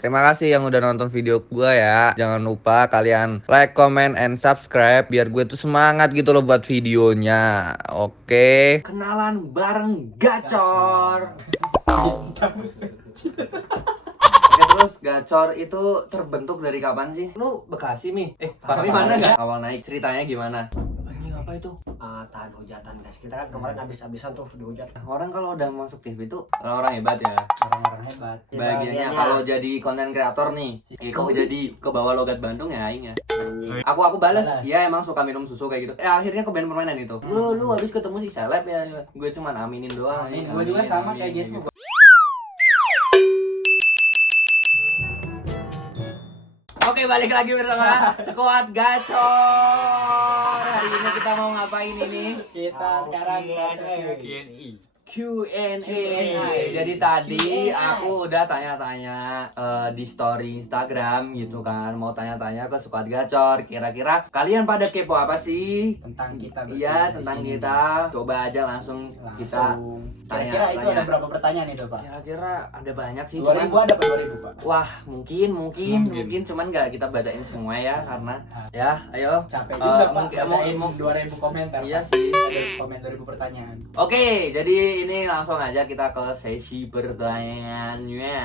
Terima kasih yang udah nonton video gue ya. Jangan lupa kalian like, comment, and subscribe biar gue tuh semangat gitu loh buat videonya. Oke. Kenalan bareng Gacor. Oke, terus Gacor itu terbentuk dari kapan sih? Lu Bekasi, Mi? Fahmi mana nggak? Awal naik ceritanya gimana? Ini apa itu? Tahan hujatan guys, kita kan kemarin habis-habisan tuh dihujat. Orang kalau udah masuk TV itu orang hebat ya. Orang-orang hebat. Bagiannya kalau jadi konten kreator nih, kok jadi ke bawah logat Bandung ya aing ya. Aku balas, dia emang suka minum susu kayak gitu. Akhirnya ke band permainan itu. Lu habis ketemu si seleb ya. Gue cuman aminin doang. Gue juga sama kayak gitu. Oke, balik lagi bersama Squad Gacor. Hari ini kita mau ngapain ini? Kita sekarang Q&A. Jadi tadi aku udah tanya-tanya di story Instagram gitu kan, mau tanya-tanya ke Squad Gacor. Kira-kira kalian pada kepo apa sih? Tentang kita. Iya, tentang kita. Coba aja langsung kita Kira-kira itu ada berapa pertanyaan itu, Pak? Kira-kira ada banyak sih. 2000 ada 2000, Pak. Wah, mungkin cuman nggak kita bacain semua ya karena ya, ayo. Capek juga, Pak. Mungkin Bacain 2000 komentar. Iya Pak. sih. Ada komen 2000 pertanyaan. Oke, jadi ini langsung aja kita ke sesi pertanyaannya.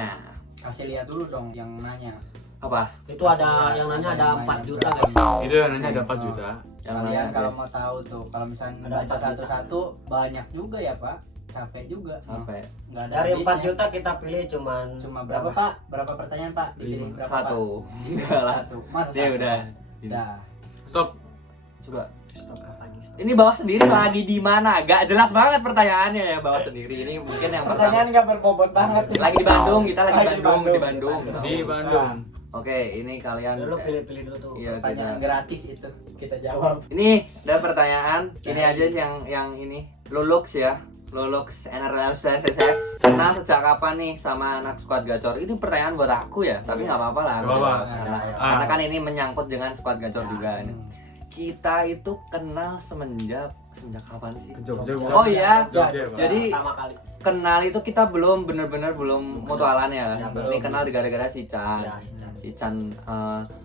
Kasih lihat dulu dong yang nanya. Apa? Itu ada yang nanya ada 4 juta guys. Itu yang nanya ada 4 juta. Yang Kalian nanya, kalau guys. mau tahu tuh, kalau misalnya Ada baca 4 juta. satu-satu banyak juga ya, Pak. Capek juga. Sampai Nggak ada Dari 4 habisnya. juta kita pilih cuman Cuma berapa, Pak? Berapa pertanyaan, Pak? Dipilih berapa, Pak? satu. Enggak lah. Satu. Masa Ya satu? udah. Udah. Stop. Coba. stok apa nih? Ini bawah sendiri lagi di mana? Gak jelas banget pertanyaannya ya bawah sendiri. Ini mungkin yang Pertanyaan pertama. nggak berbobot banget. Lagi di Bandung, kita lagi Lagi di Bandung, di Bandung. Di Bandung. Oke, ini kalian. Dulu pilih-pilih dulu tuh. Iya, Pertanyaan kita. gratis itu kita jawab. Ini ada pertanyaan. Ini aja sih yang ini. Lulux ya. Lulux NRLSSS. Kenal sejak kapan nih sama anak Squad Gacor? Ini pertanyaan buat aku ya, tapi nggak apa-apa lah. Nggak apa-apa. Karena kan ini menyangkut dengan Squad Gacor juga. Kita itu kenal semenjak kapan sih? Jogja. Oh iya. Jogja, Pak. Jadi Pertama kali. kenal itu kita belum bener-bener belum mutualan ya. Ya, Ini belum. kenal gara-gara si Chan. Ya, si Chan. Si Chan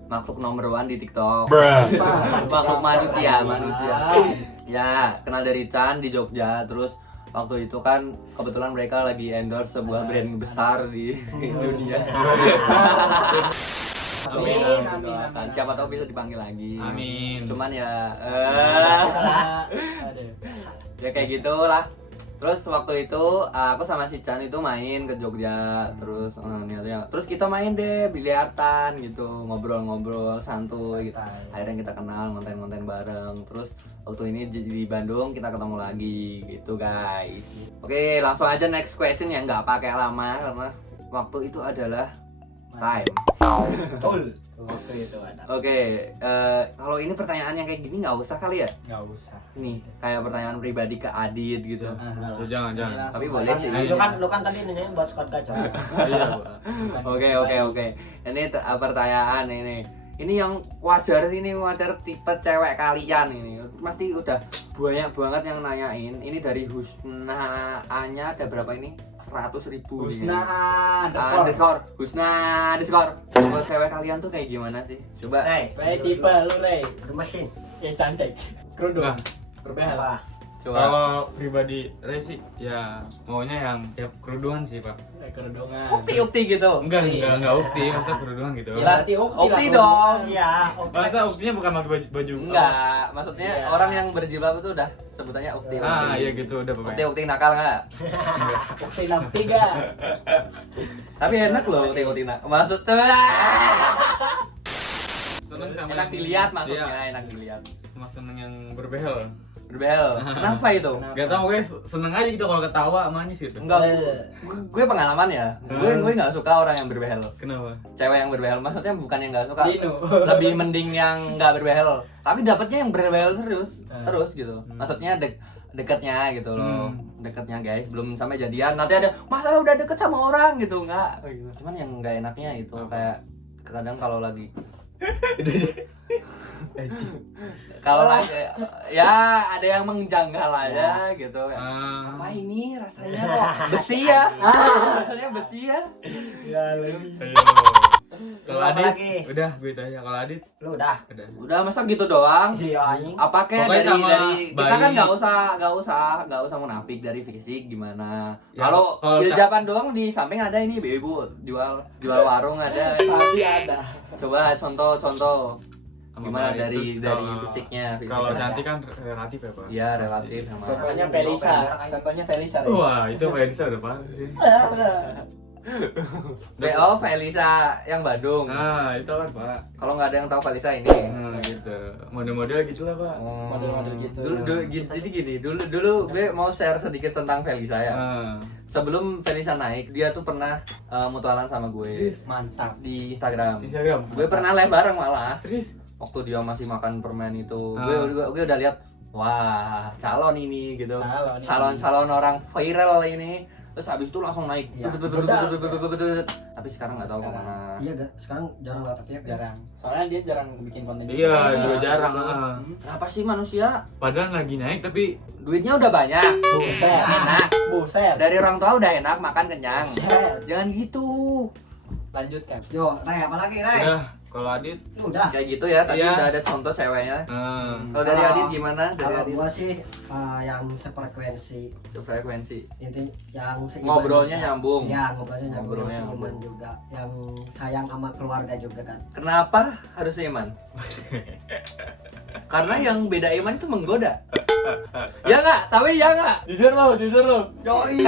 makhluk nomor 1 di TikTok. Pak, Makhluk manusia. Ah. Ya, kenal dari Chan di Jogja. Terus waktu itu kan kebetulan mereka lagi endorse sebuah brand besar di dunia. Amin, amin, amin. Siapa tahu bisa dipanggil lagi. Amin. Cuman ya Aduh. ya kayak gitulah. Terus waktu itu aku sama si Chan itu main ke Jogja. Terus niatnya terus kita main deh biliartan gitu, ngobrol-ngobrol santuy gitu. Akhirnya kita kenal, ngonten-ngonten bareng. Terus waktu ini di Bandung kita ketemu lagi gitu guys. Oke, langsung aja next question ya, nggak pakai lama karena waktu itu adalah time. Betul. Waktu itu ada. Oke, kalau ini pertanyaan yang kayak gini nggak usah kali ya? Nggak usah. Ini kayak pertanyaan pribadi ke Adit gitu. Oh, jangan. Tapi boleh sih. Lu kan tadi nanyain buat squad gacor. Iya, Pak. Oke. Ini pertanyaan ini. Ini yang wajar sih, ini wajar tipe cewek kalian ini. Pasti udah banyak banget yang nanyain. Ini dari Husna A-nya ada berapa ini? 100.000. Husna underscore. Husna underscore. Buat cewek kalian tuh kayak gimana sih? Coba. Rey, Ray tipe lu Ray. gemesin. Yang cantik. Kerudung. Nah. Berbehel. Apa? Coba. Kalau pribadi Ray sih ya maunya yang tiap kerudungan sih, Pak. Kerudungan. Ukti gitu. Enggak ukti, masa kerudungan gitu. Ya, Lah, berarti ukti lah, dong. Iya, oke. Masa uktinya bukan pakai baju. Enggak, maksudnya Iya. orang yang berjilbab itu udah sebutannya ukti. Ah, iya gitu udah pokoknya. Ukti nakal nggak? Ukti 63. Tapi enak loh ukti nakal. Maksudnya Seneng sama enak yang- dilihat maksudnya, Iya, enak dilihat. sama seneng yang berbehel. Berbel. Kenapa itu? Gak tau guys, seneng aja gitu kalau ketawa manis gitu. Enggak, gue pengalaman ya. Gue nggak suka orang yang berbehel. Kenapa? Cewek yang berbehel, maksudnya bukan yang nggak suka. Dino. Lebih mending yang nggak berbehel. Tapi dapatnya yang berbehel terus gitu. Maksudnya deketnya gitu loh. Deketnya guys, belum sampai jadian. Nanti ada masalah udah deket sama orang gitu, enggak. Cuman yang nggak enaknya itu kayak kadang kalau lagi Kalau lagi ya ada yang menjanggal aja gitu. Apa ini rasanya kok besi ya? Rasanya besi ya? Ya lagi. Kalau Apa Adit, lagi? udah gue tanya kalau Adit Lu udah. udah. Udah masa gitu doang? Iya anjing. Apa kayak Pokoknya sama dari kita kan bayi. nggak usah munafik dari fisik gimana. Ya, Kalau kalau Japan doang di samping ada ini ibu jual warung ada. Tapi ada. Coba contoh Sama gimana bayi. dari Terus kalau- fisiknya. Kalau cantik kan relatif ya Pak. Iya relatif sama. Contohnya Felisa. Contohnya Felisa. Wah itu Felisa udah parah sih. BO Felisa yang Bandung. Nah itu kan Pak. Kalau nggak ada yang tahu Felisa ini. Nah gitu. Model-model gitulah Pak. Model-model gitu. Jadi gini, dulu gue mau share sedikit tentang Felisa ya. Nah, Sebelum Felisa naik, dia tuh pernah mutualan sama gue Mantap. di Instagram. Instagram. Gue pernah live bareng malah. Serius? Waktu dia masih makan permen itu, Ah. gue udah lihat, wah calon ini gitu, Calon ini. orang viral ini. Terus habis itu langsung naik. Iya, Tapi sekarang nggak tahu Sekarang. kemana. Iya gak? Sekarang jarang lah tapi ya. Jarang. Soalnya dia jarang bikin konten. Iya juga Iya, jarang. betul. ah. Kenapa sih manusia Padahal lagi naik tapi duitnya udah banyak, Buset. enak. Buset. Dari orang tua udah enak, makan kenyang. Buset. Jangan gitu. Lanjutkan. Yo, Ray apa lagi Ray? udah. Kalau Adit, Lu udah. Kayak gitu ya. Tadi Iya. udah ada contoh ceweknya. Kalau dari Kalau- Adit gimana? Dari Kalau Adit gua sih yang sefrekuensi frekuensi. inti yang seiman Ngobrolnya juga. nyambung. Iya, ngobrolnya nyambung, Ngobrolnya yang seiman nyambung. juga, yang sayang sama keluarga juga kan. Kenapa harus iman? Karena yang beda iman itu menggoda. Ya nggak? Tapi ya nggak? Jujur lo. Yoi.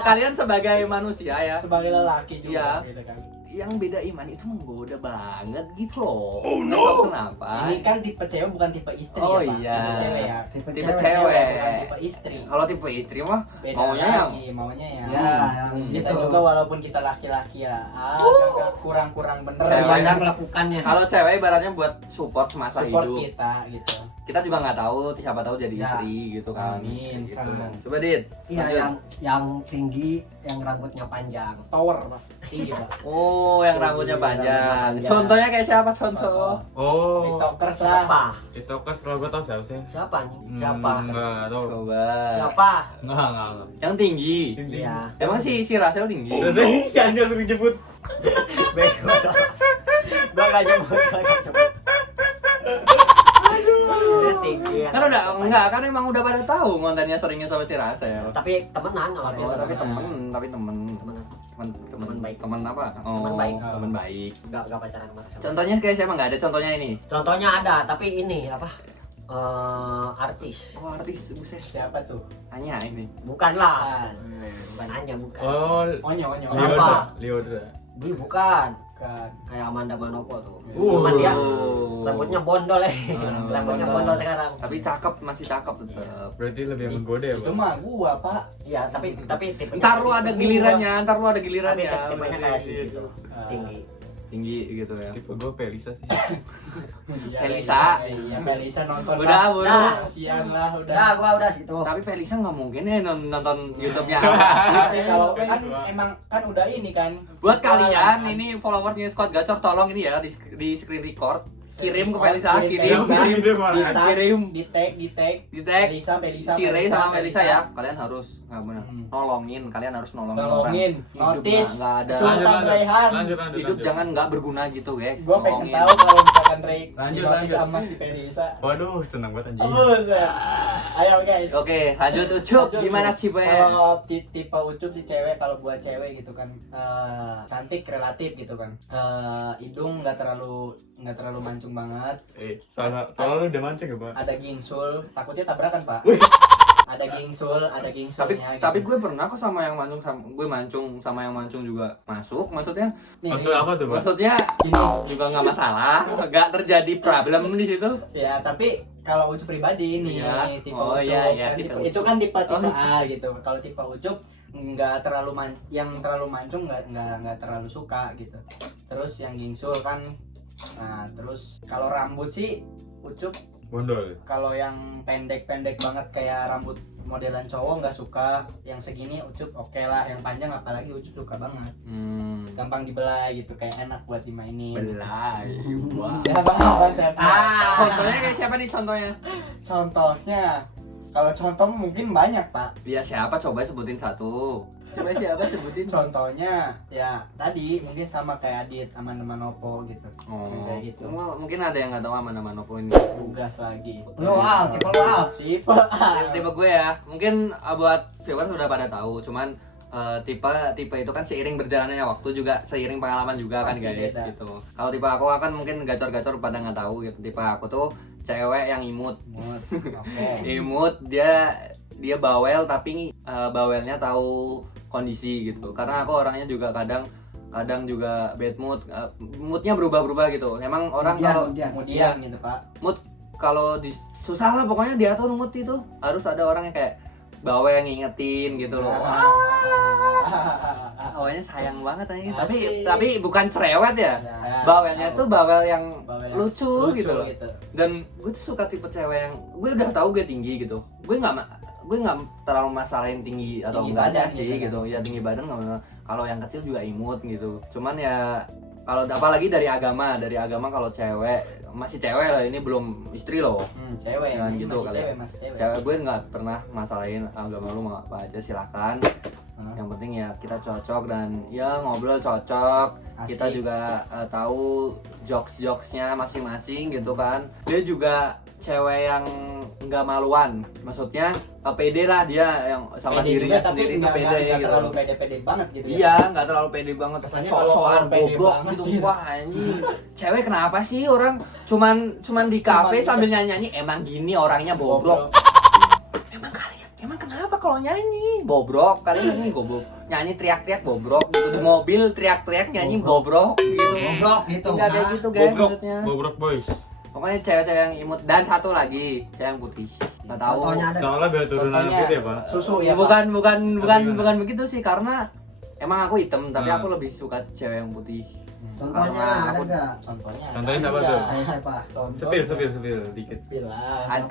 Kalian sebagai manusia ya, Sebagai lelaki juga Iya. gitu kan. yang beda iman itu menggoda banget gitu loh. Oh, kenapa? Ini kan tipe cewek bukan tipe istri Oh, ya, Pak. iya. Tipe cewek ya. Tipe Tipe cewek. cewek. Bukan tipe istri. Kalau tipe istri mah Beda maunya yang lagi, maunya yang Ya, yang kita gitu. juga walaupun kita laki-laki ya, agak kurang-kurang bener. Terlalu Cewek. banyak melakukannya. kalau cewek ibaratnya buat support semasa support hidup. kita gitu. Kita juga nggak tahu, siapa tahu jadi Ya. istri gitu kan. Amin, Gitu. kan. Coba Dit. Iya, lanjut. yang tinggi, yang rambutnya panjang. Tower, Pak. Tinggi, Pak. Oh, yang rambutnya panjang. panjang. Contohnya kayak siapa contoh? oh TikTokers lah. Siapa? TikTokers kalau gue tau siapa sih? Siapa? Siapa? Enggak tahu. Coba. Siapa? Enggak. Yang tinggi. Iya. Emang si Rachel tinggi? Terus si Anjir sering jemput. Bego. Gua gak jemput. Dia tinggi. Kan udah enggak kan emang udah pada tahu kontennya seringnya sama si Rachel. Tapi temenan awalnya. Oh, tapi temenan. temen Temen baik. temen apa? Oh, Temen baik. temen baik. Gak pacaran sama siapa. Contohnya kayak siapa? Nggak ada contohnya ini. Contohnya ada, tapi ini apa? Artis. Oh, artis buset. Siapa tuh? Hanya ini. Bukan lah. As. Bukan hanya bukan. Oh, Onyo. Siapa? Leodra. Dulu bukan. Bukan. Kayak Amanda Manopo tuh. Oh. Cuman dia rambutnya bondol rambutnya bondol. bondol sekarang. Tapi cakep, masih cakep tetap. Berarti lebih menggoda ya, Itu Pak? mah gua, Pak. Iya, tapi tipenya. Ntar lu ada gilirannya, Tapi tipenya kayak sih gitu. Tinggi. tinggi gitu ya. Tipe gue Felisa sih. Felisa. Iya, Felisa nonton. Udah, lah. udah. Kasihan lah, udah. Udah, gua udah segitu. Tapi Felisa nggak mungkin ya nonton YouTube-nya. Tapi kalau kan emang kan udah ini kan. Buat kalian Kan. ini followersnya Scott Gacor, tolong ini ya di screen record, kirim ke Oh, Felisa, kirim di tag di tag Felisa si Ray sama Felisa ya. Kalian harus nggak benar nolongin, kalian harus nolongin orang. Tolongin, Hidup notis, nggak ada. Sultan Raihan. Lanjut. Hidup jangan nggak berguna gitu guys. Gua pengen Nolongin. tahu kalau misalkan Ray Lanjut, notis lanjut. sama si Felisa. Waduh, seneng banget anjing. Buset. Ayo guys. Oke, lanjut Ucup. Lanjut, Gimana Ucup. sih, Be? Kalau tipe Ucup si cewek, kalau buat cewek gitu kan cantik relatif gitu kan. Hidung nggak terlalu mancung banget. Soalnya lu udah mancing ya, Pak? Ada gingsul, takutnya tabrakan, Pak. Ada gingsulnya Tapi gitu. gue pernah kok sama yang mancung sama yang mancung juga masuk. Maksudnya Nih, Maksud apa tuh, Pak? maksudnya gini. juga nggak masalah, nggak terjadi problem di situ. Ya, tapi kalau Ucup pribadi nih, Iya. tipe Oh, Ucup iya, iya, kan tipe itu kan tipe Oh. A gitu. Kalau tipe Ucup nggak terlalu yang terlalu mancung nggak terlalu suka gitu. Terus yang gingsul kan, nah terus kalau rambut sih Ucup Bondol. Kalau yang pendek-pendek banget kayak rambut modelan cowok nggak suka, yang segini Ucup oke lah, yang panjang apalagi Ucup suka banget. Gampang dibelai gitu, kayak enak buat dimainin. Belai. Wah. Ya bang, konsepnya. Contohnya kayak siapa nih contohnya? Contohnya, kalau contoh mungkin banyak pak. Ya siapa, coba sebutin satu. Coba siapa sebutin. Contohnya ya tadi mungkin sama kayak Adit sama Manopo gitu. Kayak gitu. Mungkin ada yang nggak tahu nama Nopo ini. Tugas lagi. Lo al, tipe lo al. Tipe Tipe gue ya, mungkin buat viewers udah pada tahu, cuman tipe itu kan seiring berjalannya waktu juga, seiring pengalaman juga kan Pasti guys beda. gitu. Kalau tipe aku kan mungkin gacor-gacor pada nggak tahu gitu. Tipe aku tuh cewek yang imut. Oke. Imut, dia bawel tapi bawelnya tahu kondisi gitu. Karena aku orangnya juga kadang juga bad mood, moodnya berubah-berubah gitu. Emang orang kalau Kemudian gitu pak. mood kalau susah lah pokoknya diatur mood itu, harus ada orang yang kayak bawel yang ngingetin gitu loh. Awalnya sayang banget aja, tapi bukan cerewet ya. Bawelnya tuh bawel yang lucu gitu loh. Dan gue tuh suka tipe cewek yang gue udah tahu gue tinggi gitu. Gue nggak terlalu masalahin tinggi atau Tinggi enggaknya badan sih gitu gitu. Ya tinggi badan nggak masalah. Kalau yang kecil juga imut gitu. Cuman ya kalau apalagi dari agama kalau masih cewek lah, ini belum istri loh. Cewek. Jangan gitu masih kali. cewek. Cewek gue nggak pernah masalahin agama lu mau apa aja silakan. Yang penting ya kita cocok dan ya ngobrol cocok. Asik. Kita juga tahu jokes-jokesnya masing-masing gitu kan. Dia juga cewek yang nggak maluan, maksudnya pede lah dia, yang sama Pede dirinya juga, tapi sendiri tuh nggak pede gitu. terlalu pede-pede banget gitu ya. Iya, nggak terlalu pede banget. Kesannya Sok-sokan kalau pede bobrok banget gitu. gitu. Wah anjing. Cewek kenapa sih orang cuman di kafe sambil nyanyi-nyanyi emang gini orangnya bobrok. Emang kenapa kalau nyanyi bobrok? Kalian nyanyi bobrok. Nyanyi teriak-teriak bobrok gitu. Di mobil teriak-teriak nyanyi bobrok gitu. Bobrok gitu. Enggak kayak gitu guys maksudnya. Bobrok boys. Pokoknya cewek-cewek yang imut, dan satu lagi cewek yang putih. Nggak tahu. Contohnya ada. Soalnya biar turunan Contohnya gitu ya, Pak. susu ya. Bukan begitu sih, karena emang aku hitam tapi Hmm. aku lebih suka cewek yang putih. Contohnya Karena ada aku- enggak? Contohnya siapa tuh? Kayak siapa? Sepil dikit.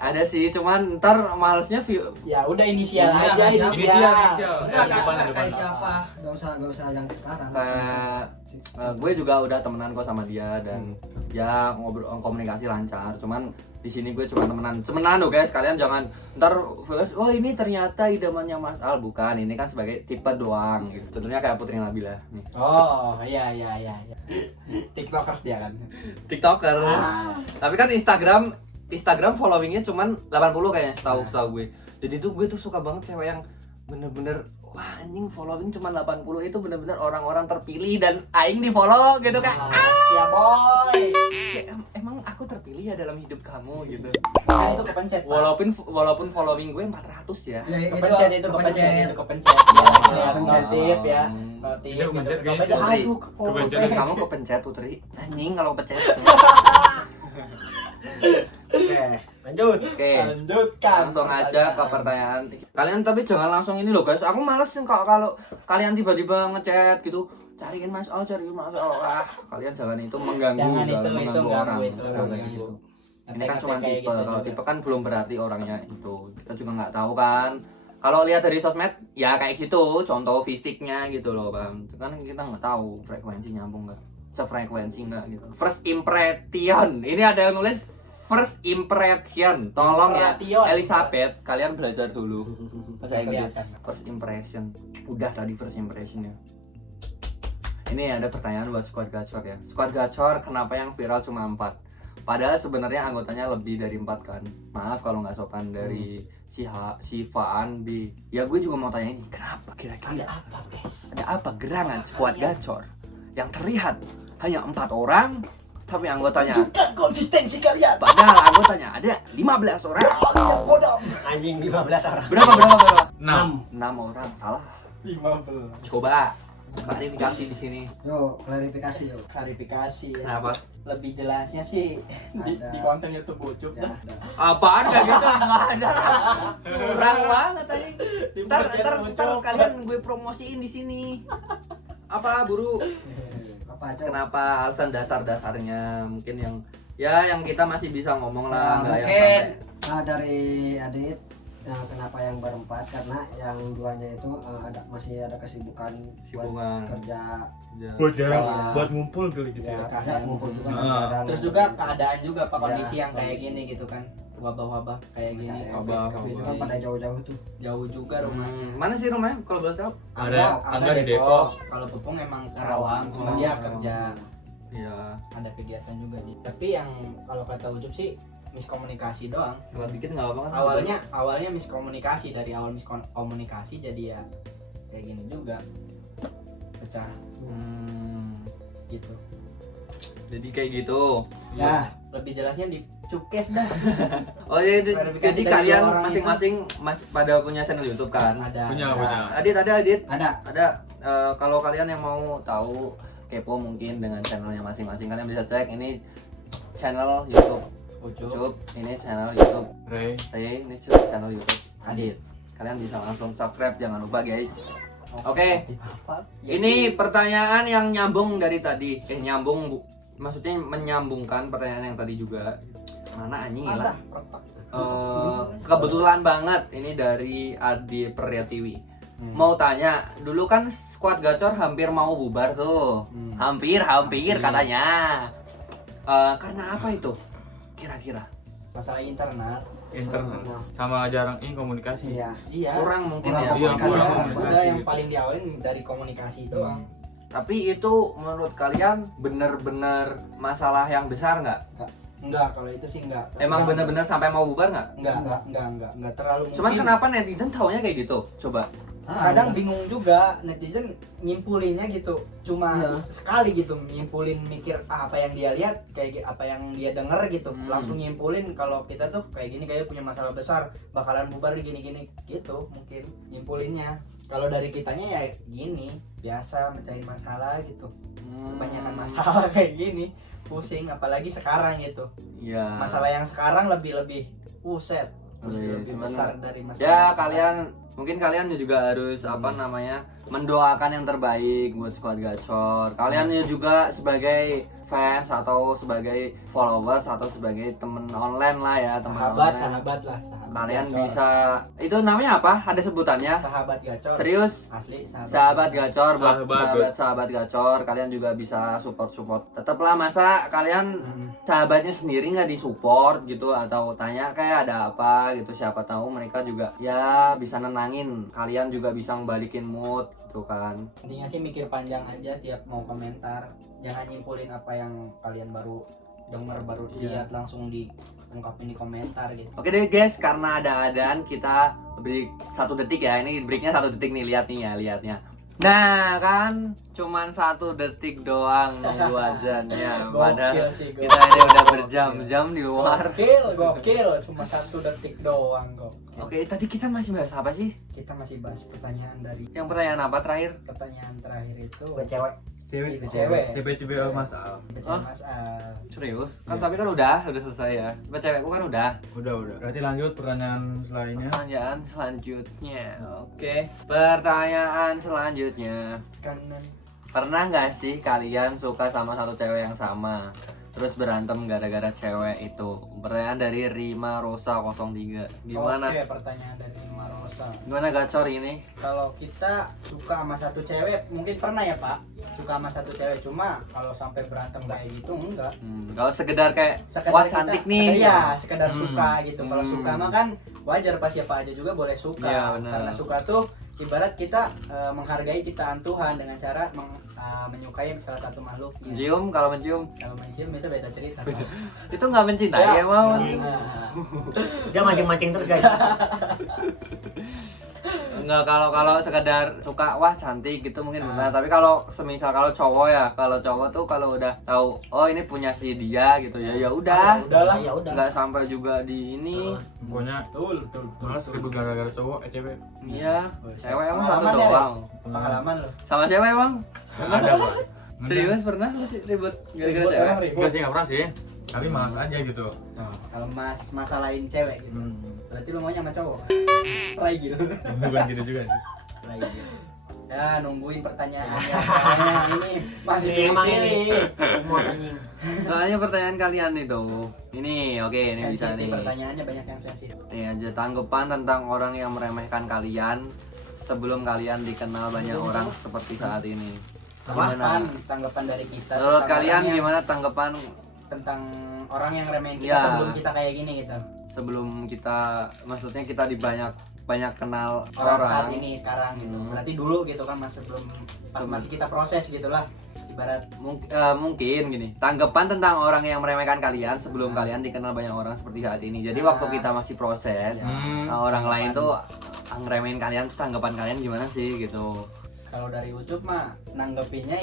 Ada sih, cuman ntar malesnya Ya udah inisial Iya, aja inisial. inisial. Inisial. Depan. Kayak siapa? Gak usah yang sekarang. kayak gue juga udah temenan kok sama dia dan ya ngobrol komunikasi lancar. Cuman di sini gue cuma temenan loh guys. Kalian jangan ntar oh ini ternyata idamannya Mas Al. Bukan, ini kan sebagai tipe doang gitu. Contohnya kayak Putri Nabila nih. Oh, iya. TikTokers dia kan. TikToker. Tapi kan Instagram followingnya cuman 80 kayaknya setahu gue. Jadi tuh gue tuh suka banget cewek yang bener-bener wah anjing following cuma 80 itu bener-bener orang-orang terpilih dan aing di follow gitu kan. Siap boy. Emang aku terpilih ya dalam hidup kamu gitu. Itu kepencet. Pak. Walaupun following gue 400 ya. Kepencet itu. Kepencet. Ya, notif ya. Notif. Itu kepencet, guys. Kepencet. Aduh, Kepencet. Kamu kepencet Putri. Anjing kalau kepencet. Oke, lanjut. Oke. Lanjutkan. Langsung aja ke pertanyaan. Kalian tapi jangan langsung ini loh guys. Aku males kalau kalian tiba-tiba ngechat gitu. Cariin Mas Al. Ah, kalian jangan itu mengganggu, Jangan itu, mengganggu itu orang. itu Jangan mengganggu. gitu. Ini kan Ngetek-ngetek cuma kayak tipe. gitu Kalau juga. tipe kan belum berarti orangnya itu. Kita juga nggak tahu kan. Kalau lihat dari sosmed ya kayak gitu, contoh fisiknya gitu loh, Bang. Itu kan kita nggak tahu frekuensi nyambung nggak, sefrekuensi nggak gitu. First impression. Ini ada yang nulis first impression. Tolong ya, Impression. Elizabeth, kalian belajar dulu bahasa Inggris. Kelihatan. First impression. Udah tadi first impression ya. Ini ada pertanyaan buat Squad Gacor ya. Squad Gacor kenapa yang viral cuma 4? Padahal sebenarnya anggotanya lebih dari 4 kan. Maaf kalau nggak sopan dari si Faan B. Ya gue juga mau tanya ini, kenapa kira-kira? Apa, guys? Ada apa gerangan Squad Gacor yang terlihat hanya 4 orang tapi anggotanya, Tunjukkan konsistensi kalian. padahal anggotanya ada 15 orang. Kalian kodam. Anjing 15 orang. Berapa? 6. 6 orang, salah. 15. Coba klarifikasi di sini. Yo, klarifikasi yo. Klarifikasi ya. Kenapa? Lebih jelasnya sih Ada. di konten YouTube Ucup Ya, dah. ada. Apaan kayak gitu? Nggak ada. Kurang banget tadi. Ntar kalian gue promosiin di sini. Apa buru? Apa aja? Kenapa alasan dasar-dasarnya mungkin Ya yang kita masih bisa ngomong lah, nggak yang mungkin sampai dari Adit kenapa yang berempat, karena yang duanya itu masih ada kesibukan Kesibukan. buat kerja. Buat jarang Sekolah. buat ngumpul kali gitu Ya, ya. kadang ngumpul juga Ah. kadang-kadang. Terus juga keadaan juga pak, Ya, kondisi yang kayak kondisi. gini gitu kan, wabah-wabah kayak gini, Wabah, Kafe itu wabah. kan pada jauh-jauh tuh. jauh juga rumahnya. Mana sih rumahnya kalau boleh tahu? Ada di Depok. Kalau Pupung emang Karawang, cuma Oh, dia Karawang. kerja, Iya. ada kegiatan juga nih. Tapi yang kalau kata Ucup sih miskomunikasi doang. Kalau dikit nggak apa-apa kan? Awalnya miskomunikasi, dari awal miskomunikasi jadi ya kayak gini juga, pecah gitu. Jadi kayak gitu. Ya, Lebih jelasnya di Cupkes dah. Oh jadi, Klarifikasi jadi dari kalian orang masing-masing pada punya channel YouTube kan? Ada. Punya. Adit ada Adit. ada. Ada kalau kalian yang mau tahu kepo mungkin dengan channelnya masing-masing, kalian bisa cek ini channel YouTube Ucup, ini channel YouTube Ray. Ray, ini channel YouTube Adit. Kalian bisa langsung subscribe, jangan lupa guys. Oke. Ini pertanyaan yang nyambung dari tadi. Nyambung maksudnya menyambungkan pertanyaan yang tadi juga. Mana anjing Ada. lah. Kebetulan banget ini dari Adi Priatiwi. Mau tanya, dulu kan squad gacor hampir mau bubar tuh. Hampir katanya. Karena apa itu? Kira-kira Masalah internal. Internet sama jarang ini komunikasi. Iya. Iya. kurang mungkin Kurang ya. Iya, komunikasi. kurang Udah komunikasi yang gitu. paling diawalin dari komunikasi doang. Tapi itu menurut kalian bener-bener masalah yang besar nggak? Enggak, kalau itu sih enggak. Emang bener-bener sampai mau bubar nggak? Enggak terlalu Cuman mungkin. kenapa netizen taunya kayak gitu? Coba. Kadang bingung juga netizen nyimpulinnya gitu, cuma Iya. sekali gitu nyimpulin, mikir apa yang dia lihat, kayak apa yang dia denger gitu, langsung nyimpulin kalau kita tuh kayak gini, kayak punya masalah besar, bakalan bubar gini-gini gitu, mungkin nyimpulinnya. Kalau dari kitanya ya gini, biasa mecahin masalah gitu, kebanyakan masalah kayak gini, pusing, apalagi sekarang gitu. Iya. Masalah yang sekarang lebih puset, Iya, lebih cuman- besar dari masalah. Ya yang kalian mungkin kalian juga harus apa namanya mendoakan yang terbaik buat squad gacor. Kalian juga sebagai fans atau sebagai followers atau sebagai temen online lah ya, teman online. sahabat lah. Kalian gacor. bisa itu namanya apa? Ada sebutannya? Sahabat gacor. Serius? Asli Sahabat gacor buat Sahabat. sahabat gacor, kalian juga bisa support. Tetaplah masa kalian sahabatnya sendiri nggak disupport gitu atau tanya kayak ada apa gitu, siapa tahu mereka juga ya bisa nenangin, kalian juga bisa ngebalikin mood gitu kan. Intinya sih mikir panjang aja tiap mau komentar. Jangan nyimpulin apa yang kalian baru denger, baru lihat langsung diungkapin di komentar gitu. Oke deh guys, karena ada adaan kita break 1 detik ya. Ini breaknya 1 detik nih, lihat nih ya, lihatnya. Nah kan cuman 1 detik doang nunggu azannya. Padahal Gokil sih, kita ini udah berjam-jam di luar. Gokil, cuma 1 detik doang kok. Oke, tadi kita masih bahas apa sih? Kita masih bahas pertanyaan dari Yang pertanyaan apa terakhir? pertanyaan terakhir itu Cewek. cewek. Tiba-tiba Mas Al. Oh. Mas Al. Serius? Kan Iya. tapi kan udah selesai ya. Coba cewekku kan udah. Udah. Berarti lanjut pertanyaan lainnya. Pertanyaan selanjutnya. Oke. Pertanyaan selanjutnya. Kanan. Pernah nggak sih kalian suka sama satu cewek yang sama? Terus berantem gara-gara cewek itu? Pertanyaan dari Rima Rosa 03. Gimana? Oke, pertanyaan dari Marosa. Gimana gacor ini? Kalau kita suka sama satu cewek, mungkin pernah ya Pak, suka sama satu cewek, cuma kalau sampai berantem kayak gitu enggak. Kalau sekedar kayak Sekedar wah kita- cantik nih. Iya, sekedar suka gitu. Kalau Hmm. suka mah kan wajar, pas siapa aja juga boleh suka. Iya, benar. Karena suka tuh ibarat kita menghargai ciptaan Tuhan dengan cara menyukai salah satu makhluknya. Mencium, kalau mencium Kalau mencium itu beda cerita. itu nggak mencintai ya mau. Dia mancing-mancing terus guys. Enggak, kalau sekedar suka wah cantik gitu mungkin benar, tapi kalau semisal kalau cowok tuh kalau udah tahu oh ini punya si dia gitu ya udah. Udahlah. Ya udah. Nggak sampai juga di ini. Pokoknya Betul. malas ribut gara-gara cowok, cewek. Iya, cewek emang satu Pengalaman ya, doang. Pengalaman lo. Sama cewek emang? Ada, Pak. Serius pernah lu sih ribut gara-gara Ribut, cewek? emang ribut. Enggak sih, enggak pernah sih. Tapi malas aja gitu. Kalau masalahin cewek gitu. Berarti lo maunya sama cowok. Rai gitu. Bukan gitu juga sih. Ya nungguin pertanyaannya. Soalnya ini masih Emang pilih-pilih. Umur anjing. Soalnya pertanyaan kalian itu. Ini oke, ini bisa Sensitif nih. pertanyaannya banyak yang sensitif. Nih aja tanggapan tentang orang yang meremehkan kalian sebelum kalian dikenal banyak orang seperti saat ini. Tanggapan dari kita. Menurut tentang kalian orangnya- gimana tanggapan tentang orang yang remehin kita Ya. sebelum kita kayak gini gitu. sebelum kita, maksudnya kita di banyak kenal Orang orang, saat ini sekarang gitu. Hmm. Berarti dulu gitu kan sebelum pas masih kita proses gitulah. Ibarat mungkin gini, tanggapan tentang orang yang meremehkan kalian sebelum kalian dikenal banyak orang seperti saat ini. Jadi waktu kita masih proses, orang lain tuh ngeremehin kalian tuh tanggapan kalian gimana sih gitu. kalau dari Ucup mah nanggepinnya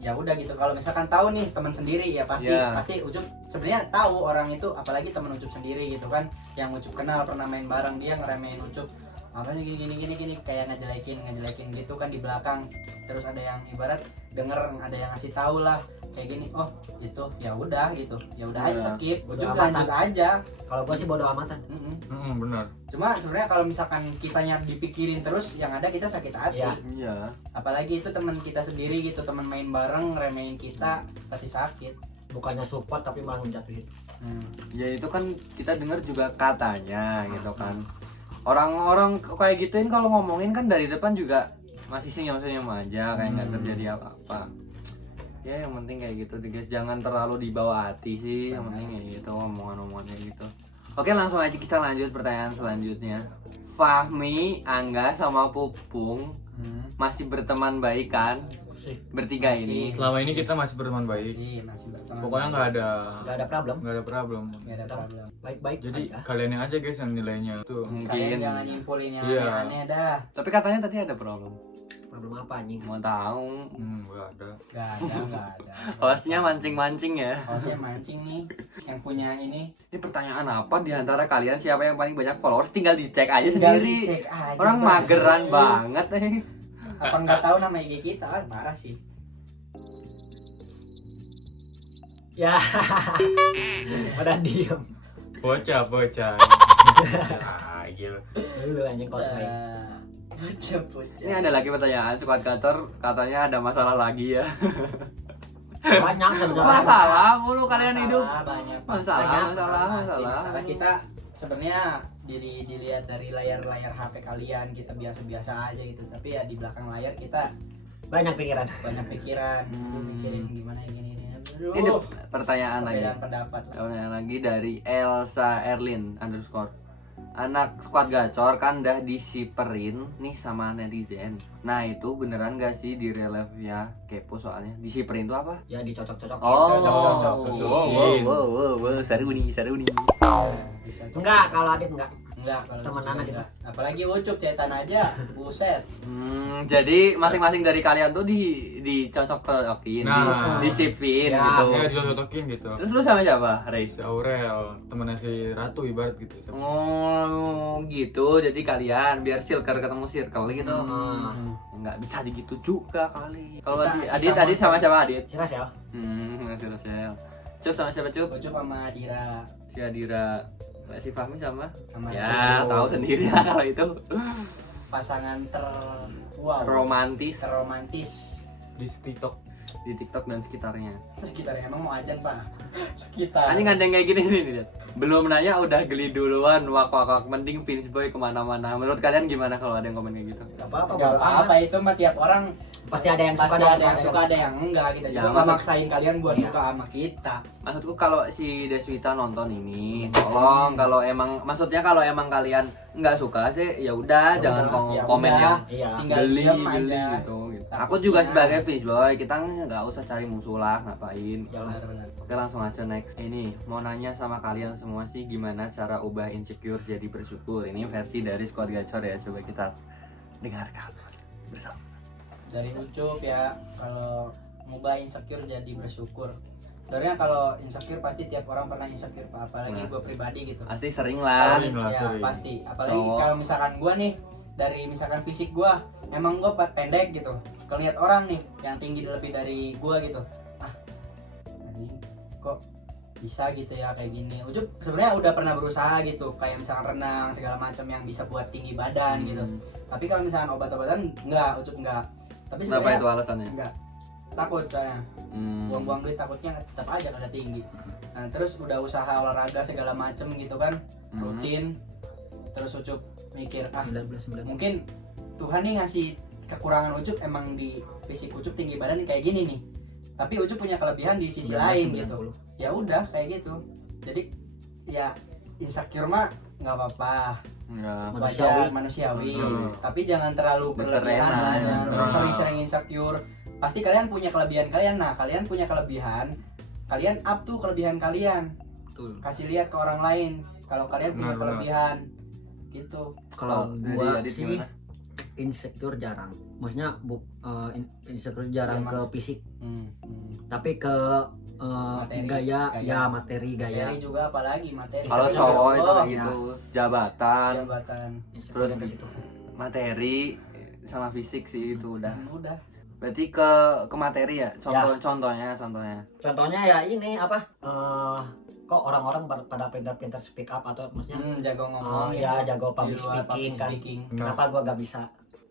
ya udah gitu. Kalau misalkan tahu nih teman sendiri ya pasti Ya. pasti Ucup sebenarnya tahu orang itu, apalagi teman Ucup sendiri gitu kan, yang Ucup kenal pernah main bareng, dia ngeremehin Ucup makanya gini kayak ngejelekin gitu kan di belakang. Terus ada yang ibarat denger, ada yang ngasih tahu lah kayak gini, oh itu ya udah gitu, ya udah aja Ya. skip, Ucup Bodo lanjut aja. Kalau gua sih bodo amatan. Benar. Cuma sebenarnya kalau misalkan kitanya dipikirin terus, yang ada kita sakit hati. Iya. Iya. Apalagi itu teman kita sendiri gitu, teman main bareng remehin kita, pasti sakit. Bukannya support tapi malah menjatuhin. Ya itu kan kita dengar juga katanya gitu kan. Orang-orang kayak gituin kalau ngomongin kan dari depan juga masih senyum-senyum aja kayak nggak terjadi apa-apa. Ya yang penting kayak gitu deh guys, jangan terlalu dibawa hati sih. Yang penting kayak gitu omongan-omongan kayak gitu. Oke, langsung aja kita lanjut pertanyaan selanjutnya. Fahmi, Angga sama Pupung masih berteman baik kan? Bertiga ini. Selama ini kita masih berteman baik. Masih berteman. Pokoknya nggak ada Gak ada problem. Nggak ada problem. Baik-baik Jadi aja. kalian yang aja guys yang nilainya tuh. Kalian Mungkin. jangan nyimpulin yang Iya. aneh-aneh dah. Tapi katanya tadi ada problem. Problem apa anjing? Mau tahu? Nggak ada. Nggak ada. Hostnya mancing-mancing ya. Hostnya mancing nih, yang punya ini. Ini pertanyaan apa di antara kalian siapa yang paling banyak followers? Tinggal dicek aja Tinggal sendiri. dicek aja, Orang Bang. mageran banget Apa nggak tahu nama IG kita kan, parah sih. Ya. Pada diem. Bocah. Gila. Lu anjing cosplay. Bocah. Ini ada lagi pertanyaan, squad Gator katanya ada masalah lagi ya. Banyak sebenarnya. Masalah mulu kalian hidup. Banyak. Masalah. Kita sebenarnya dilihat dari layar HP kalian, kita biasa-biasa aja gitu, tapi ya di belakang layar kita Banyak pikiran. banyak pikiran, mikirin gimana ini. Ini pertanyaan lagi. Perbedaan pendapat lah. Pertanyaan lagi dari Elsa Erlin _ anak squad gacor kan dah disiperin nih sama netizen. Nah itu beneran gak sih di relief ya? Kepo soalnya. Disiperin itu apa? Ya dicocok-cocok. Oh, Cocok. wow, seru nih. Enggak, kalau Adit enggak. Enggak, kalau Temen Ucup anak enggak. Apalagi Ucup cetan aja, buset. Jadi masing-masing dari kalian tuh dicocok-cocokin, Nah. disipin Ya, gitu. Ya dicocokin gitu. Terus lu sama siapa, Rey? Si Aurel, temennya si Ratu ibarat gitu. Oh gitu, jadi kalian biar circle ketemu circle gitu. Nggak bisa digitu juga kali. Kalau Adit sama siapa Adit? Si Rasel. Rasel. Cup sama siapa Cup? Ucup sama Dira, Si Adira. Si Fahmi sama? sama Ya tahu sendiri lah kalau itu. pasangan Romantis terromantis Di TikTok. di TikTok dan sekitarnya. sekitar. Emang mau ajan pak? Sekitar. Anjing ada yang kayak gini nih lihat. Belum nanya udah geli duluan, wak mending Vince Boy kemana-mana. Menurut kalian gimana kalau ada yang komen kayak gitu? Gak apa-apa. Gak apa-apa, itu mah tiap orang Pasti ada yang suka pasti dan ada yang suka, ada yang enggak. Kita Ya, juga nggak maksud- maksain kalian buat Iya. suka sama kita. Maksudku kalau si Deswita nonton ini, tolong kalau emang maksudnya kalau emang kalian nggak suka sih ya udah jangan Ya komen udah, yang Iya. tinggal geli diam geli aja. gitu. Aku Takutnya. juga sebagai Vince Boy, kita nggak usah cari musuh lah, ngapain. Benar-benar. Oke langsung aja next. Ini mau nanya sama kalian semua sih gimana cara ubah insecure jadi bersyukur. Ini versi dari Squad Gacor ya, coba kita dengarkan bersama. Dari Ucup ya, kalau ngubah insecure jadi bersyukur. Sebenarnya kalau insecure pasti tiap orang pernah insecure pak, apalagi Nah. gue pribadi gitu. Pasti sering lah. Sering lah, Ya sering. pasti, apalagi So- kalau misalkan gue nih, dari misalkan fisik gue, emang gue pendek gitu. Kalau lihat orang nih yang tinggi lebih dari gue gitu, anjing, kok bisa gitu ya kayak gini. Ucup sebenarnya udah pernah berusaha gitu, kayak misalkan renang segala macam yang bisa buat tinggi badan gitu. Tapi kalau misalkan obat-obatan enggak, Ucup enggak. Tapi Kenapa sebenarnya itu alasannya? enggak, takut soalnya Hmm. buang-buang duit, takutnya tetap aja kagak tinggi. Nah terus udah usaha olahraga segala macem gitu kan, rutin, terus Ucup mikir 19 mungkin Tuhan nih ngasih kekurangan Ucup emang di fisik Ucup tinggi badan kayak gini nih, tapi Ucup punya kelebihan di sisi lain gitu. Ya udah kayak gitu, jadi ya insecure mah nggak apa-apa, Enggak. wajar, manusiawi, tapi jangan terlalu berlebihan Terlena, lah, ya. jangan terus sering-sering insecure. Pasti kalian punya kelebihan kalian, nah kalian punya kelebihan, kalian up tuh kelebihan kalian, Betul. kasih lihat ke orang lain kalau kalian punya Benar, kelebihan gitu. Kalau Jadi gua Adit sih gimana? insecure jarang. Maksudnya insecure jarang Ya, ke Mas. fisik, Hmm. tapi ke Materi, gaya, gaya. ya materi gaya. Materi juga apalagi materi. Kalau Misalnya cowok itu jodoh, kayak gitu, jabatan, jabatan. Terus Insecure ke situ. materi sama fisik sih itu udah. Udah. Berarti ke materi ya. Contohnya. Contohnya ya ini apa? Kok orang-orang pada pintar-pintar speak up atau maksudnya Jago ngomong ya jago public Di luar speaking kan. speaking. Kenapa gua gak bisa?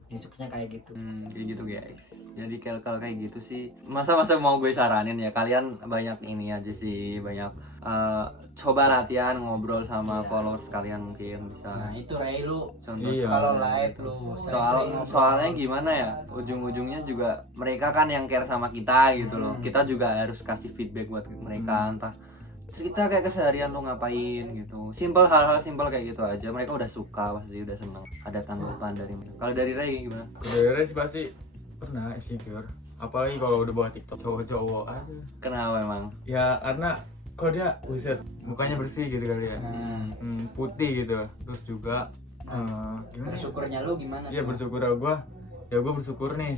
Insecure-nya kayak gitu. Kayak gitu guys. Jadi kalau kayak gitu sih, masa mau gue saranin ya kalian banyak ini aja sih, banyak coba latihan ngobrol sama Iya. followers kalian mungkin bisa. Nah itu Ray lu Contoh Iya. kalau live lu sering-sering ngobrol. Soalnya gimana ya, ujung-ujungnya juga mereka kan yang care sama kita gitu loh. Kita juga harus kasih feedback buat mereka, entah terus kita kayak keseharian lo ngapain gitu, hal-hal simpel kayak gitu aja, mereka udah suka, pasti udah seneng ada tanggapan dari mereka. Kalau dari Ray gimana? Sebenarnya sih pasti pernah insecure, apalagi kalau udah buat TikTok cowok-cowok aja. Kenapa emang? Ya karena kok dia buset mukanya bersih gitu kali ya, putih gitu, terus juga gimana? ya? Bersyukurnya lu gimana? Iya tuh? bersyukur gue bersyukur nih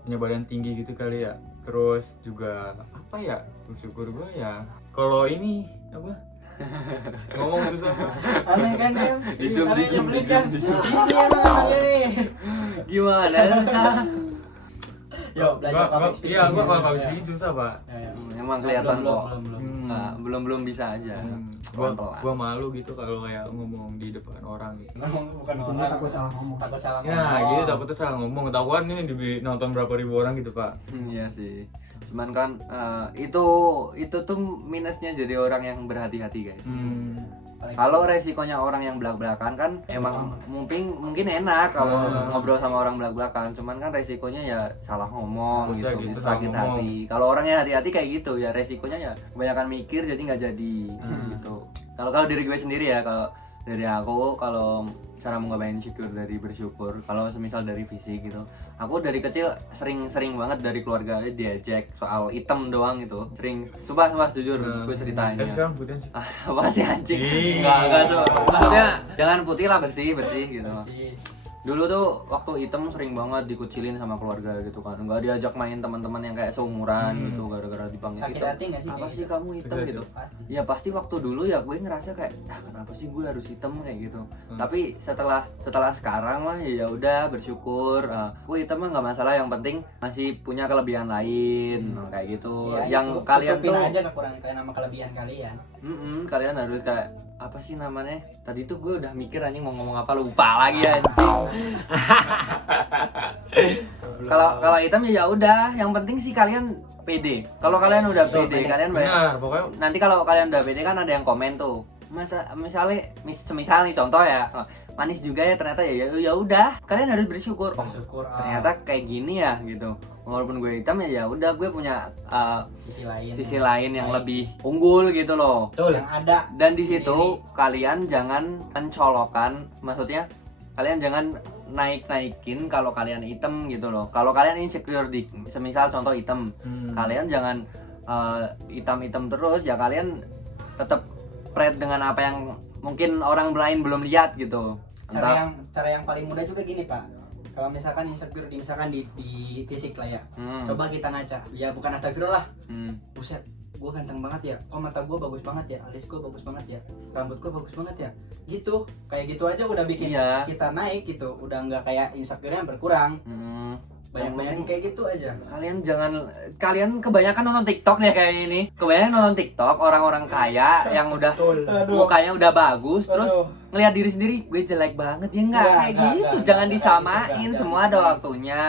punya badan tinggi gitu kali ya. Terus juga apa ya, bersyukur gue ya kalau ini apa ngomong susah Pak. Aneh kan Dem? Di zoom, Aneh di zoom, nyebelin di kan? zoom, di zoom. Ini emang anaknya nih. Gimana susah? Yo belajar public speaking. Iya gue kalau Ya. public speaking susah Pak. Ya. Emang kelihatan Belum, kok. belum. Nggak, belum bisa aja. Pelan-pelan. Gue malu gitu kalau kayak ngomong di depan orang gitu. Bukan Intinya orang. takut salah ngomong. Takut salah Ya ngomong. gitu takutnya salah ngomong, ketahuan ini nonton berapa ribu orang gitu Pak. Iya sih. Cuman kan itu tuh minusnya jadi orang yang berhati-hati guys. Paling- Kalau resikonya orang yang belak-belakan kan emang mungkin enak kalau ngobrol sama orang belak-belakan, cuman kan resikonya ya salah ngomong Salah gitu, gitu, sakit salah hati. Kalau orangnya hati-hati kayak gitu ya resikonya ya kebanyakan mikir jadi nggak jadi gitu. Kalau dari gue sendiri ya, kalau dari aku kalau cara menggambarin insecure dari bersyukur, kalau semisal dari fisik gitu, aku dari kecil sering banget dari keluarga diajak soal item doang gitu, sering sumpah jujur gue ceritain Dan ya. sekarang putih sih. Apa sih anjing? Ih. Enggak maksudnya jangan putih lah, bersih gitu. Bersih. Dulu tuh waktu hitam sering banget dikucilin sama keluarga gitu kan, nggak diajak main teman-teman yang kayak seumuran gitu gara-gara dipanggil Sakit hitam. hati nggak sih Apa kayak sih gitu? kamu hitam Sakit gitu? Pasti. Ya pasti waktu dulu ya gue ngerasa kayak kenapa sih gue harus hitam kayak gitu. Tapi setelah sekarang mah ya udah bersyukur. Gue hitam mah nggak masalah, yang penting masih punya kelebihan lain kayak gitu. Ya, yang itu, kalian tutupin tuh aja kekurangan kalian sama kelebihan kalian. kalian harus kayak apa sih namanya? Tadi tuh gue udah mikir anjing mau ngomong apa, lupa lagi anjing. Kalau hitam ya udah, yang penting sih kalian pede. Kalau kalian udah pede, kalian banyak. Benar, pokoknya Nanti kalau kalian udah pede kan ada yang komen tuh. Semisal nih contoh ya, manis juga ya ternyata ya udah, kalian harus bersyukur. Oh, Bersyukur ternyata kayak gini ya gitu. Walaupun gue hitam ya udah, gue punya sisi lain. yang lebih unggul gitu loh. Yang ada Dan di situ kalian jangan mencolokkan, maksudnya kalian jangan naikin kalau kalian hitam gitu loh. Kalau kalian insecure semisal contoh hitam, kalian jangan hitam terus ya, kalian tetap pride dengan apa yang mungkin orang lain belum lihat gitu. cara yang paling mudah juga gini Pak. Kalau misalkan insecure misalkan di fisik lah ya. Coba kita ngaca. Ya bukan astagfirullah. Buset, gue ganteng banget ya, kok mata gue bagus banget ya, alis gue bagus banget ya, rambut gue bagus banget ya, gitu, kayak gitu aja udah bikin kita naik gitu, udah nggak kayak insecure-nya berkurang. Banyak kayak gitu aja. Kalian kebanyakan nonton TikTok deh kayak ini. Kebanyakan nonton TikTok orang-orang kaya yang udah mukanya udah bagus, terus ngelihat diri sendiri gue jelek banget ya, kayak gitu. Jangan disamain, semua ada waktunya.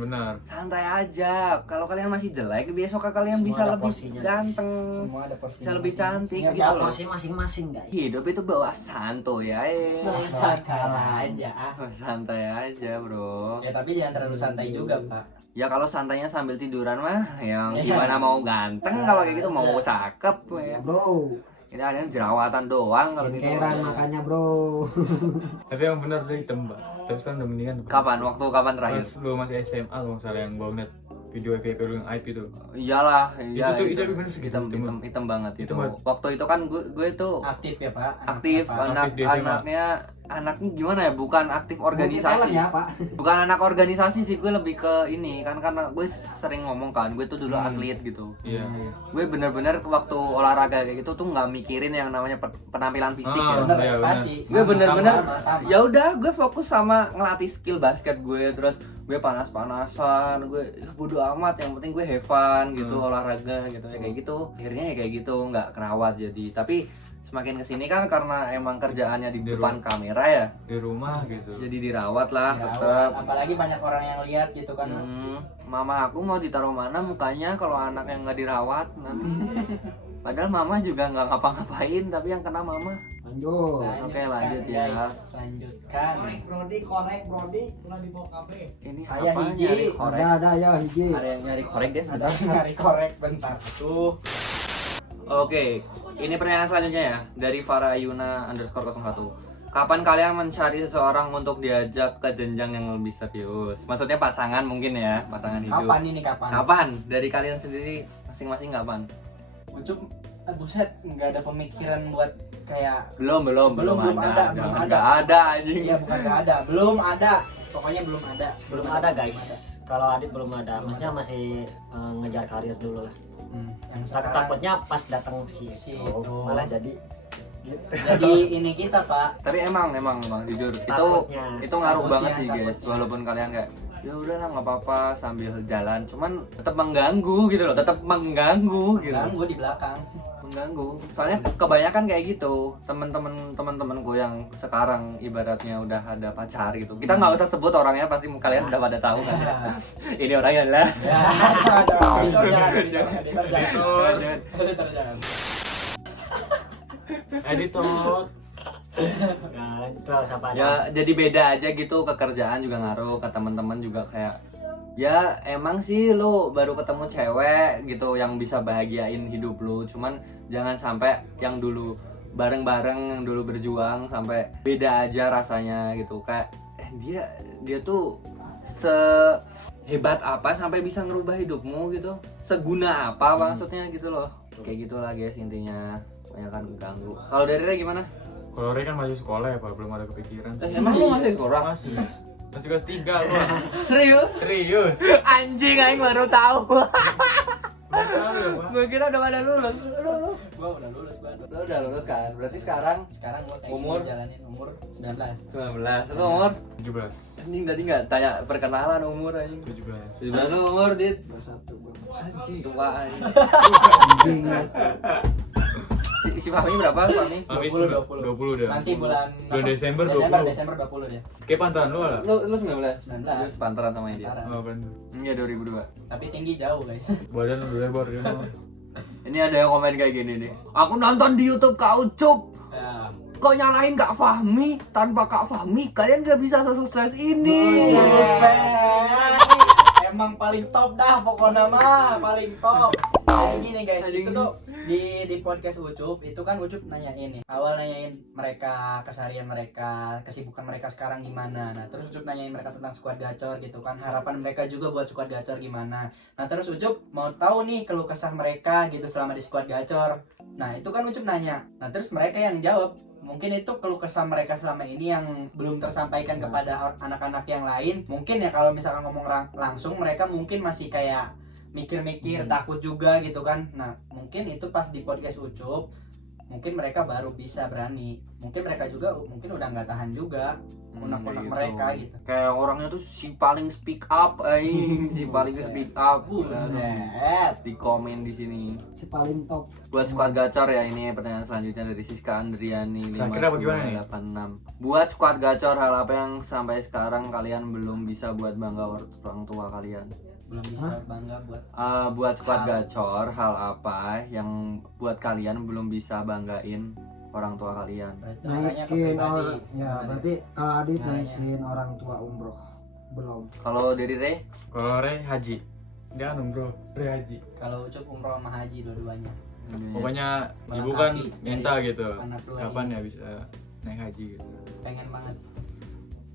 benar. Santai aja. Kalau kalian masih jelek, besok kalian Semua bisa ada lebih porsinya. ganteng. Semua ada porsi. Bisa lebih cantik Ingat, gitu Ya loh. porsi masing-masing guys. Hidup itu bawa santuy ya. santai aja. Santai aja, Bro. Ya tapi jangan terlalu santai juga, Pak. Ya kalau santainya sambil tiduran mah yang Iya. gimana mau ganteng kalau kayak gitu mau cakep ya. Bro, Ini ada jerawatan doang kalau gitu. skincare makanya bro. Tapi yang benar udah hitam, Pak. Tapi sekarang udah mendingan. Pak. Kapan? Waktu kapan terakhir? Pas lu masih SMA kalau nggak salah yang gua ngeliat video lu yang IP itu. Iyalah, iya. Itu bener segitu, hitam banget itu. Hitam banget. Waktu itu kan gue tuh Aktif ya, Pak. aktif Aktif di SMA. anaknya gimana ya, bukan aktif Multi talent organisasi ya pak. bukan anak organisasi sih, gue lebih ke ini kan, karena gue sering ngomong kan gue tuh dulu atlet gitu. Iya. Gue bener-bener waktu olahraga kayak gitu tuh nggak mikirin yang namanya penampilan fisik ya. Bener, Iya, bener. pasti. Gue bener-bener Sama. ya udah gue fokus sama ngelatih skill basket gue, terus gue panas-panasan, gue bodo amat, yang penting gue have fun gitu, olahraga gitu ya, kayak gitu. Akhirnya ya kayak gitu, nggak kerawat jadi. Tapi semakin kesini kan karena emang kerjaannya di depan kamera ya, Di rumah gitu. jadi dirawat lah Dirawat. tetap. Apalagi banyak orang yang lihat gitu kan. Mama aku mau ditaruh mana mukanya kalau anak yang nggak dirawat nanti. Padahal mama juga nggak ngapa-ngapain, tapi yang kena mama. Lanjut. Oke, lanjut ya. Guys, lanjutkan. korek Brody, udah dibawa kafe. Ini Ayah apa hiji. nyari korek? Ada ya hiji. Ada yang nyari korek guys, bentar. Nyari korek bentar tuh. Oke, ini pertanyaan selanjutnya ya dari Farah Yuna _01. Kapan kalian mencari seseorang untuk diajak ke jenjang yang lebih serius? Maksudnya pasangan mungkin ya, pasangan hidup. Kapan ini kapan? Kapan? Dari kalian sendiri masing-masing kapan? Ucup, buset, nggak ada pemikiran buat kayak Belum Belum ada, belum ada. Nggak ada anjing. iya bukan nggak ada, belum ada. Pokoknya belum ada. Belum ada guys. Kalau Adit belum ada, maksudnya masih ngejar karir dulu lah. Yang sekarang Takutnya pas datang si Si itu itu. malah jadi gitu. jadi ini kita, Pak. Tapi emang jujur Takutnya. itu ngaruh Takutnya, banget sih guys. takutnya. Walaupun kalian kayak ya udahlah nggak apa-apa sambil jalan, cuman tetap mengganggu gitu loh, tetap mengganggu gitu. Ganggu di belakang. Mengganggu. Soalnya kebanyakan kayak gitu, teman-temanku yang sekarang ibaratnya udah ada pacar gitu. Kita nggak usah sebut orangnya, pasti kalian udah pada tahu kan. Ya. Ini orangnya lah. Ya, jangan. Editor. Nah, lanjut lah siapa ada. Ya jadi beda aja gitu, ke kerjaan juga ngaruh, ke teman-teman juga kayak ya emang sih lu baru ketemu cewek gitu yang bisa bahagiain hidup lu, cuman jangan sampai yang dulu bareng-bareng, yang dulu berjuang sampai beda aja rasanya gitu. Kayak dia tuh sehebat apa sampai bisa ngerubah hidupmu gitu, seguna apa maksudnya gitu loh. Kayak gitulah guys intinya, kebanyakan ganggu. Kalau dari Ray gimana? Kalau Ray kan masih sekolah ya, Pak, belum ada kepikiran. Emang lu masih sekolah? Masih kelas 3 gua. Serius? Anjing, aing baru tahu. Baru tahu ya, Pak. Gue kira udah pada lulus. Gua udah lulus, Bang. Lu udah lulus kan? Berarti sekarang Sekarang gua kayak Umur? gini jalanin umur 19. 19. Lu umur? 17. Anjing tadi enggak tanya perkenalan umur anjing. 17. 17 lu umur, Dit. 21 bro. Anjing tua anjing. Anjing. Si Fahmi berapa, Fahmi? Kami 20. 20 dah. Nanti bulan Desember Desember 20. 20 dia. Kayak pantaran lu lah. Lu 19? 19. Lu sepantaran sama dia. Sekarang. Oh, bener. Iya 2002. Tapi tinggi jauh, guys. Badan udah lebar ya. Ini ada yang komen kayak gini nih. Aku nonton di YouTube Kak Ucup. Ya. Kok nyalain Kak Fahmi? Tanpa Kak Fahmi kalian gak bisa sukses ini. Buset. Emang paling top dah pokoknya mah, paling top. Kayak gini guys, Anjing. itu tuh di podcast Ucup itu kan Ucup nanyain nih. Awal nanyain mereka keseharian mereka, kesibukan mereka sekarang gimana. Nah, terus Ucup nanyain mereka tentang squad gacor gitu kan. Harapan mereka juga buat squad gacor gimana. Nah, terus Ucup mau tahu nih keluh kesah mereka gitu selama di squad gacor. Nah, itu kan Ucup nanya. Nah, terus mereka yang jawab. Mungkin itu keluh kesah mereka selama ini yang belum tersampaikan kepada anak-anak yang lain. Mungkin ya kalau misalkan ngomong langsung mereka mungkin masih kayak mikir-mikir, takut juga gitu kan. Nah, mungkin itu pas di podcast Ucup mungkin mereka baru bisa berani, mungkin mereka juga mungkin udah nggak tahan juga unek-unek gitu. mereka gitu. Kayak orangnya tuh si paling speak up, si paling Buset. speak up. Buset. Di komen di sini. Si paling top. Buat squad gacor ya, ini pertanyaan selanjutnya dari Siska Andriani Kira-kira bagaimana nih? 5286. Buat squad gacor, hal apa yang sampai sekarang kalian belum bisa buat bangga orang tua kalian? Belum bisa bangga buat Buat squad Hal. gacor, hal apa yang buat kalian belum bisa banggain orang tua kalian? berarti makanya ke Naikin pribadi. orang, ya berarti kalau Adit Makanya. naikin orang tua umroh belum. Kalau dari Re? Kalau Re haji. Dia anu bro, Re haji. Kalau Ucup umroh sama haji dua-duanya. Pokoknya Melengkapi ibu kan dari minta gitu. anak dua Kapan ini. ya bisa naik haji gitu. Pengen banget.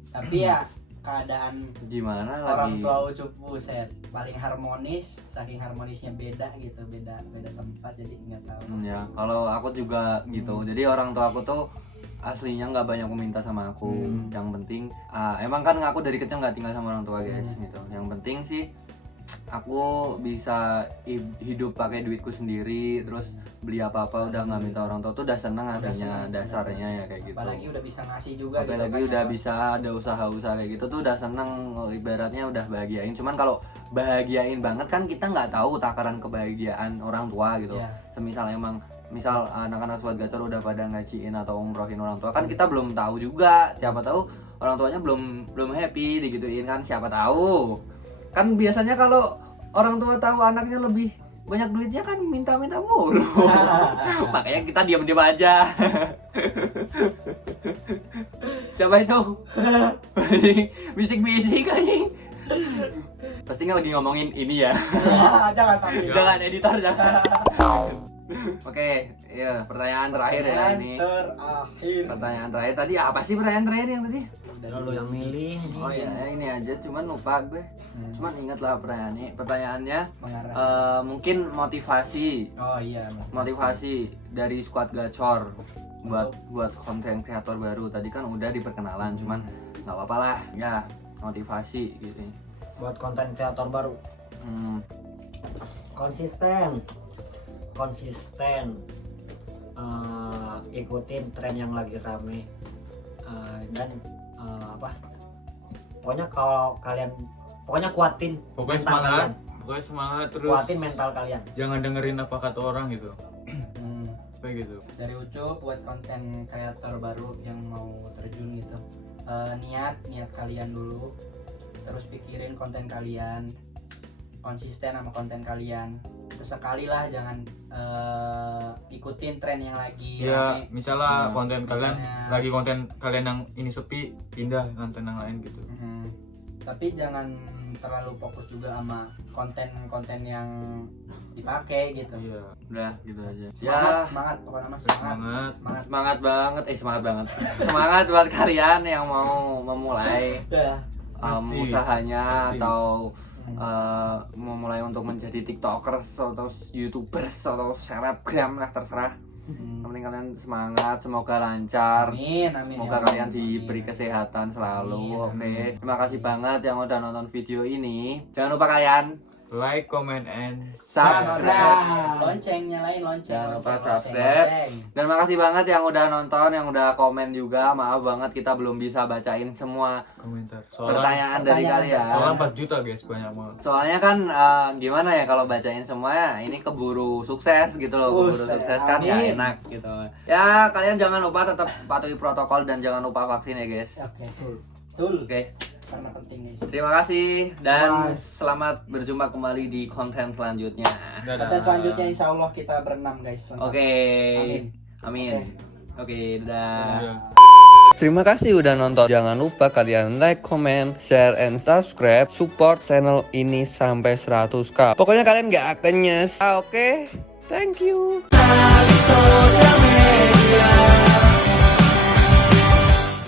Tapi ya keadaan Gimana orang lagi? tua Ucup buset paling harmonis, saking harmonisnya beda gitu, beda tempat jadi nggak tahu. Ya, kalau aku juga gitu. Jadi orang tua aku tuh aslinya nggak banyak meminta sama aku. Yang penting, emang kan aku dari kecil nggak tinggal sama orang tua guys, gitu. Yang penting sih aku bisa hidup pakai duitku sendiri, terus beli apa-apa udah nggak minta orang tua tuh udah seneng Udah aslinya, seneng, dasarnya ya kayak gitu. Apalagi udah bisa ngasih juga Apalagi gitu udah kan, bisa ada usaha-usaha kayak gitu tuh udah seneng, ibaratnya udah bahagiain. Cuman kalau bahagiain banget kan kita nggak tahu takaran kebahagiaan orang tua gitu. Iya. Semisal emang misal anak-anak squad gacor udah pada ngajiin atau umrohin orang tua kan kita belum tahu juga, siapa tahu orang tuanya belum happy digituin kan, siapa tahu. Kan biasanya kalau orang tua tahu anaknya lebih banyak duitnya kan minta-minta mulu. Makanya kita diam-diam aja. Siapa itu? Bisik-bisik anjing. Pastinya lagi ngomongin ini ya. Jangan tapi. Jangan editor, jangan. Oke, ya pertanyaan terakhir ya ini. Terakhir. Pertanyaan terakhir tadi apa sih pertanyaan terakhir yang tadi? Lo yang milih. Oh ya, ini aja cuman lupa gue. Cuman ingat lah pertanyaannya. Pertanyaannya Mengarah. mungkin motivasi Oh iya. motivasi dari squad gacor buat konten kreator baru. Tadi kan udah di perkenalan, cuman nggak apa-apa lah ya, motivasi gitu. Buat konten kreator baru. Konsisten ikutin tren yang lagi rame, dan pokoknya kalau kalian kuatin Pokoknya mental semangat, kalian. pokoknya semangat terus. Kuatin mental kalian. Jangan dengerin apa kata orang gitu. Hmm. Kayak gitu. Dari Ucup buat konten kreator baru yang mau terjun gitu, niat kalian dulu, terus pikirin konten kalian, konsisten sama konten kalian. Sesekali lah, jangan ikutin tren yang lagi Ya, rame. misalnya konten kalian misalnya- lagi konten kalian yang ini sepi, pindah konten yang lain gitu. Tapi jangan terlalu fokus juga sama konten-konten yang dipakai gitu. Iya. Udah gitu aja. Semangat pokoknya mah semangat. Semangat banget, semangat banget. Semangat buat kalian yang mau memulai Ya. Pasti. usahanya Pasti. atau memulai untuk menjadi tiktokers atau youtubers atau selebgram lah, terserah. Yang penting kalian semangat, semoga lancar. Amin. Semoga ya kalian Allah. diberi Amin. kesehatan selalu. Amin. Oke, terima kasih banget yang udah nonton video ini. Jangan lupa kalian Like, comment, and subscribe. Lonceng, nyalain lonceng. Jangan lupa lonceng, subscribe. lonceng. Dan makasih banget yang udah nonton, yang udah komen juga. Maaf banget kita belum bisa bacain semua komentar. pertanyaan dari pertanyaan. kalian. Soalnya 4 juta guys, banyak banget. Soalnya kan gimana ya kalau bacain semuanya, ini keburu sukses gitu loh. Keburu Buset, sukses kan ya amin. enak gitu. Ya kalian jangan lupa tetap patuhi protokol dan jangan lupa vaksin ya guys. Oke. Betul. Oke, Karena penting guys. terima kasih dan selamat berjumpa kembali di konten selanjutnya. Dadah. Kata selanjutnya insya Allah kita berenam guys. lengkap. Oke. Amin. Amin. Oke, dadah. Dadah. Terima kasih udah nonton. Jangan lupa kalian like, comment, share, and subscribe. Support channel ini sampai 100k. Pokoknya kalian gak akan nyesel, oke? Thank you.